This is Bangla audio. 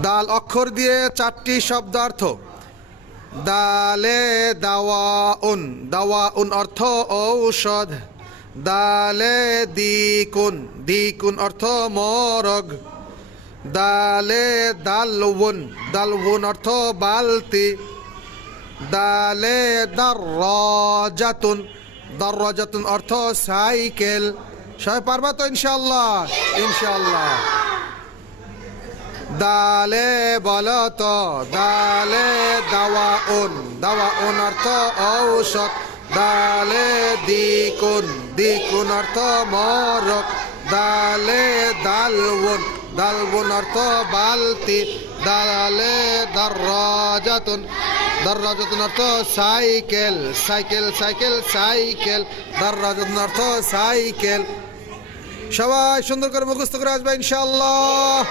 দাল অক্ষর দিয়ে চারটি শব্দার্থ। দালে দাওয়া উন দাওয়া উন অর্থ ঔষধ। দালে দিকুন। দিকুন অর্থ মরগ। দালে দালউন। দালউন অর্থ বালতি। দালে দাররাজাতুন দাররাজাতুন অর্থ সাইকেল। সবাই পারবা তো ইনশাল্লাহ ইনশাল্লাহ দালে বলো তো, দালে দাওয়া উন দাওয়া উন অর্থ ঔষধ। দালে দিকুন দিকুন অর্থ মরক। দালে দালউন দালউন অর্থ বালতি। দালে দর্রাজাতুন দর্রাজাতুন অর্থ সাইকেল সাইকেল সাইকেল সাইকেল। দর্রাজাতুন অর্থ সাইকেল। সবাই সুন্দর করে মুখস্থ করে আসবে ইনশাল্লাহ